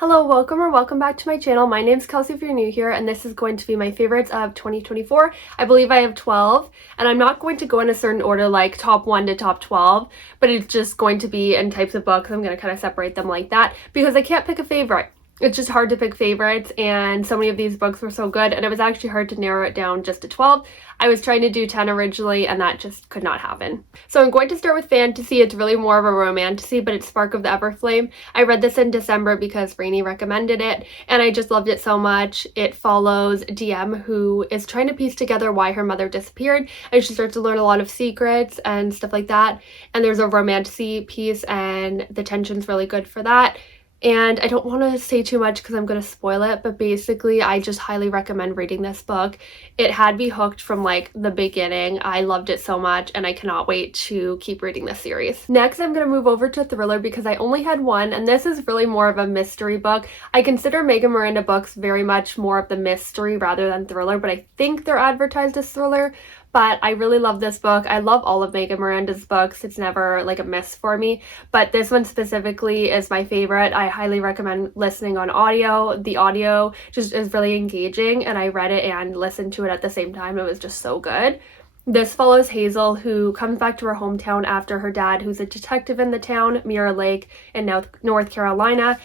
Hello, welcome back to my channel. My name's Kelsey if you're new here, and this is going to be my favorites of 2024. I believe I have 12, and I'm not going to go in a certain order like top 1 to top 12, but it's just going to be in types of books. I'm going to kind of separate them like that because I can't pick a favorite. It's just hard to pick favorites, and so many of these books were so good, and it was actually hard to narrow it down just to 12. I was trying to do 10 originally, and that just could not happen. So I'm going to start with fantasy. It's really more of a romantasy, but it's Spark of the Everflame. I read this in December because Rainey recommended it, and I just loved it so much. It follows DM, who is trying to piece together why her mother disappeared, and she starts to learn a lot of secrets and stuff like that. And there's a romantasy piece, and the tension's really good for that. And I don't want to say too much because I'm going to spoil it, but basically I just highly recommend reading this book. It had me hooked from like the beginning. I loved it so much, and I cannot wait to keep reading this series. Next, I'm going to move over to thriller because I only had one, and this is really more of a mystery book. I consider Megan Miranda books very much more of the mystery rather than thriller, but I think they're advertised as thriller. But I really love this book. I love all of Megan Miranda's books. It's never like a miss for me. But this one specifically is my favorite. I highly recommend listening on audio. The audio just is really engaging, and I read it and listened to it at the same time. It was just so good. This follows Hazel, who comes back to her hometown after her dad, who's a detective in the town, Mirror Lake, in North Carolina.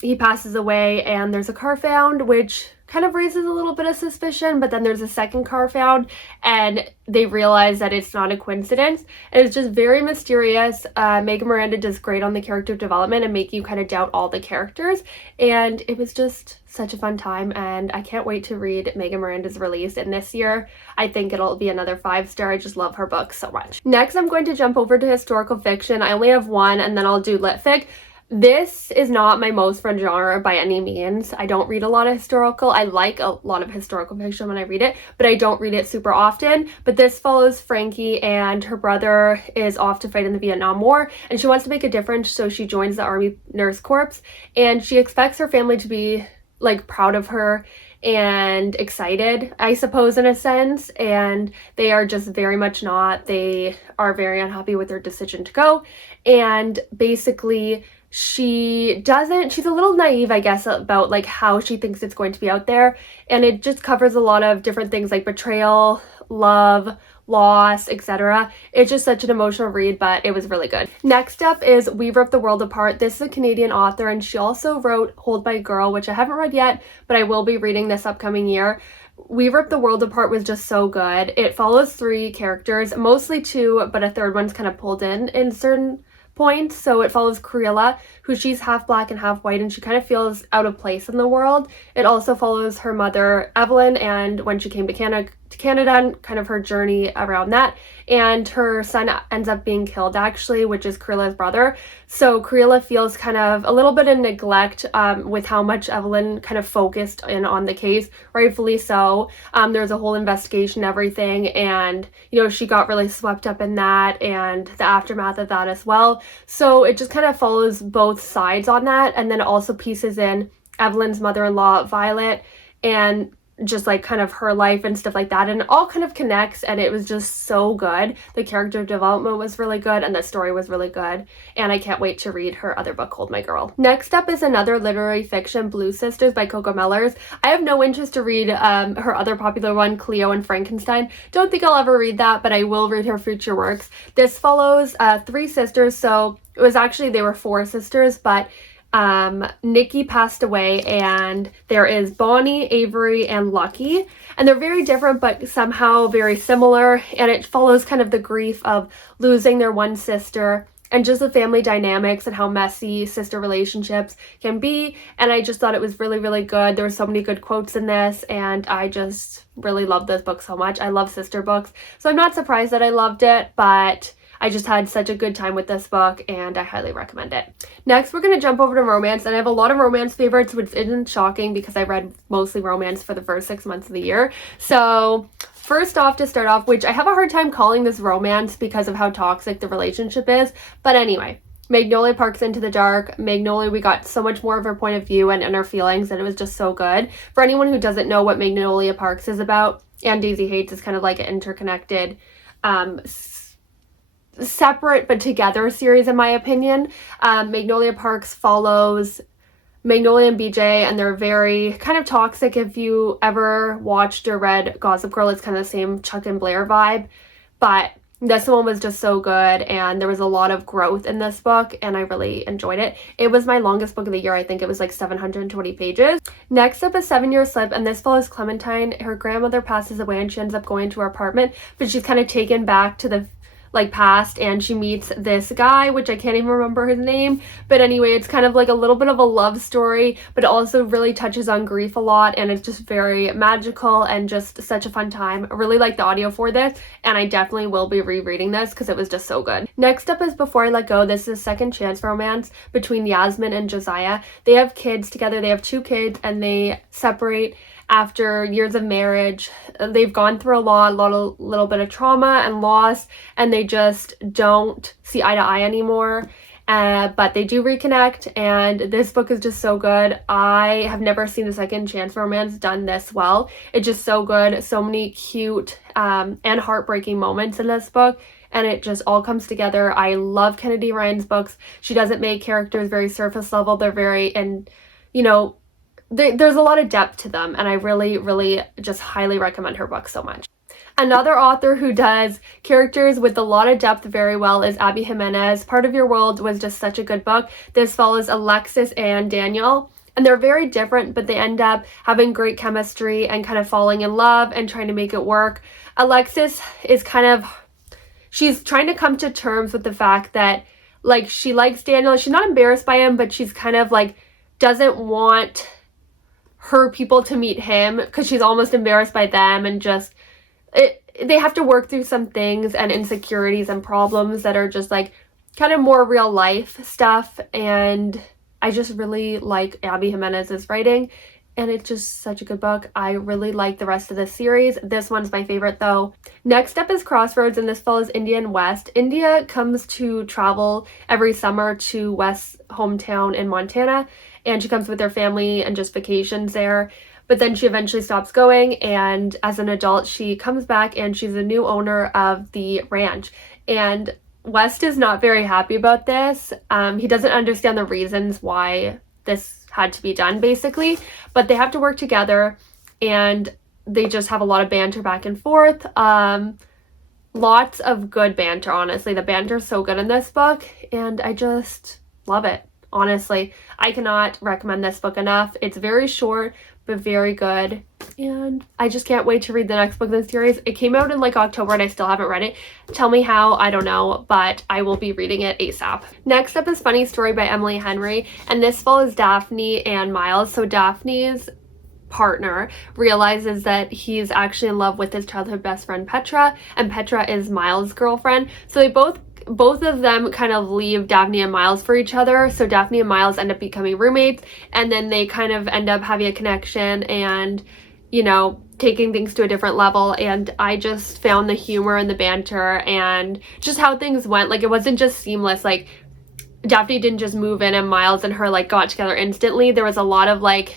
He passes away, and there's a car found, which kind of raises a little bit of suspicion, but then there's a second car found, and they realize that it's not a coincidence. And it's just very mysterious. Megan Miranda does great on the character development and make you kind of doubt all the characters, and it was just such a fun time, and I can't wait to read Megan Miranda's release. And this year, I think it'll be another 5-star. I just love her books so much. Next, I'm going to jump over to historical fiction. I only have one, and then I'll do lit fic. This is not my most fun genre by any means. I don't read a lot of historical. I like a lot of historical fiction when I read it, but I don't read it super often. But this follows Frankie, and her brother is off to fight in the Vietnam War, and she wants to make a difference, so she joins the Army Nurse Corps, and she expects her family to be like proud of her and excited, I suppose, in a sense, and they are just very much not. They are very unhappy with their decision to go, and basically she's a little naive, I guess, about like how she thinks it's going to be out there, and it just covers a lot of different things like betrayal, love, loss, etc. It's just such an emotional read, but it was really good. Next up is We Rip the World Apart. This is a Canadian author, and she also wrote Hold My Girl, which I haven't read yet, but I will be reading this upcoming year. We Rip the World Apart was just so good. It follows 3 characters, mostly 2, but a third one's kind of pulled in certain points. So it follows Creela, who she's half black and half white, and she kind of feels out of place in the world. It also follows her mother, Evelyn, and when she came to Canada, and kind of her journey around that. And her son ends up being killed, actually, which is Creela's brother. So Creela feels kind of a little bit of neglect with how much Evelyn kind of focused in on the case, rightfully so. There's a whole investigation, everything, and she got really swept up in that and the aftermath of that as well. So it just kind of follows both sides on that, and then it also pieces in Evelyn's mother-in-law, Violet, and just like kind of her life and stuff like that, and it all kind of connects, and it was just so good. The character development was really good, and the story was really good, and I can't wait to read her other book, Hold My Girl. Next up is another literary fiction, Blue Sisters by Coco Mellors. I have no interest to read her other popular one, Cleo and Frankenstein. Don't think I'll ever read that, but I will read her future works. This follows 3 sisters, so it was actually, they were 4 sisters, but Nikki passed away, and there is Bonnie, Avery, and Lucky, and they're very different but somehow very similar, and it follows kind of the grief of losing their one sister and just the family dynamics and how messy sister relationships can be. And I just thought it was really, really good. There were so many good quotes in this, and I just really love this book so much. I love sister books, so I'm not surprised that I loved it, but I just had such a good time with this book, and I highly recommend it. Next, we're going to jump over to romance, and I have a lot of romance favorites, which isn't shocking because I read mostly romance for the first 6 months of the year. So first off, to start off, which I have a hard time calling this romance because of how toxic the relationship is, but anyway, Magnolia Parks Into the Dark. Magnolia, we got so much more of her point of view and her feelings, and it was just so good. For anyone who doesn't know what Magnolia Parks is about, and Daisy Hates is kind of like an interconnected separate but together series, in my opinion. Magnolia Parks follows Magnolia and BJ, and they're very kind of toxic. If you ever watched or read Gossip Girl, it's kind of the same Chuck and Blair vibe, but this one was just so good, and there was a lot of growth in this book, and I really enjoyed it. It was my longest book of the year. I think it was like 720 pages. Next up is 7 Year Slip, and this follows Clementine. Her grandmother passes away and she ends up going to her apartment, but she's kind of taken back to the past, and she meets this guy, which I can't even remember his name, but anyway, it's kind of like a little bit of a love story, but it also really touches on grief a lot, and it's just very magical and just such a fun time. I really like the audio for this, and I definitely will be rereading this because it was just so good. Next up is Before I Let Go. This is a second chance romance between Yasmin and Josiah. They have kids together. They have 2 kids, and they separate after years of marriage. They've gone through a little bit of trauma and loss, and they just don't see eye to eye anymore. But they do reconnect, and this book is just so good. I have never seen a second chance romance done this well. It's just so good. So many cute and heartbreaking moments in this book, and it just all comes together. I love Kennedy Ryan's books. She doesn't make characters very surface level. They're very, and you know, there's a lot of depth to them, and I really, really just highly recommend her books so much. Another author who does characters with a lot of depth very well is Abby Jimenez. Part of Your World was just such a good book. This follows Alexis and Daniel, and they're very different, but they end up having great chemistry and kind of falling in love and trying to make it work. Alexis is she's trying to come to terms with the fact that, like, she likes Daniel. She's not embarrassed by him, but she's kind of like doesn't want her people to meet him because she's almost embarrassed by them, and just they have to work through some things and insecurities and problems that are just like kind of more real life stuff. And I just really like Abby Jimenez's writing, and it's just such a good book. I really like the rest of the series. This one's my favorite though. Next up is Crossroads, and this follows India and West. India comes to travel every summer to West's hometown in Montana, and she comes with her family and just vacations there. But then she eventually stops going, and as an adult, she comes back and she's a new owner of the ranch. And West is not very happy about this. He doesn't understand the reasons why this had to be done, basically. But they have to work together, and they just have a lot of banter back and forth. Lots of good banter, honestly. The banter is so good in this book, and I just love it. Honestly, I cannot recommend this book enough. It's very short, but very good, and I just can't wait to read the next book in the series. It came out in like October, and I still haven't read it. Tell me how, I don't know, but I will be reading it ASAP. Next up is Funny Story by Emily Henry, and this follows Daphne and Miles. So Daphne's partner realizes that he's actually in love with his childhood best friend Petra, and Petra is Miles' girlfriend. So they both of them kind of leave Daphne and Miles for each other. So Daphne and Miles end up becoming roommates, and then they kind of end up having a connection and, you know, taking things to a different level. And I just found the humor and the banter and just how things went. Like, it wasn't just seamless. Like, Daphne didn't just move in and Miles and her like got together instantly. There was a lot of like,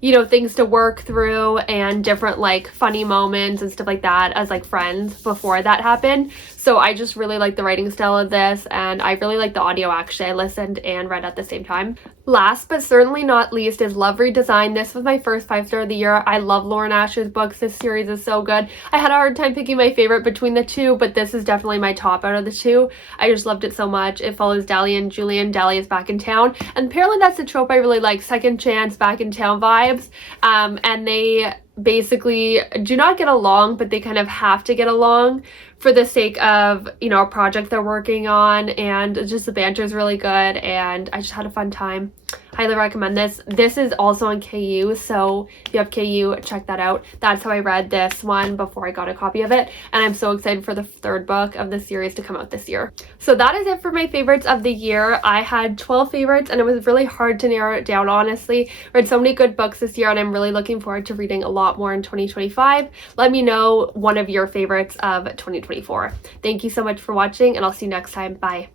you know, things to work through and different like funny moments and stuff like that as like friends before that happened. So I just really like the writing style of this, and I really like the audio actually. I listened and read at the same time. Last but certainly not least is Love Redesign. This was my first 5-star of the year. I love Lauren Asher's books. This series is so good. I had a hard time picking my favorite between the two, but this is definitely my top out of the two. I just loved it so much. It follows Dahlia and Julian. Dahlia is back in town, and apparently that's the trope I really like, second chance, back in town vibes. And they basically do not get along, but they kind of have to get along for the sake of, you know, a project they're working on, and just the banter is really good, and I just had a fun time. Highly recommend this. This is also on KU, so if you have KU, check that out. That's how I read this one before I got a copy of it, and I'm so excited for the third book of the series to come out this year. So that is it for my favorites of the year. I had 12 favorites, and it was really hard to narrow it down, honestly. I read so many good books this year, and I'm really looking forward to reading a lot more in 2025. Let me know one of your favorites of 2024. Thank you so much for watching, and I'll see you next time. Bye.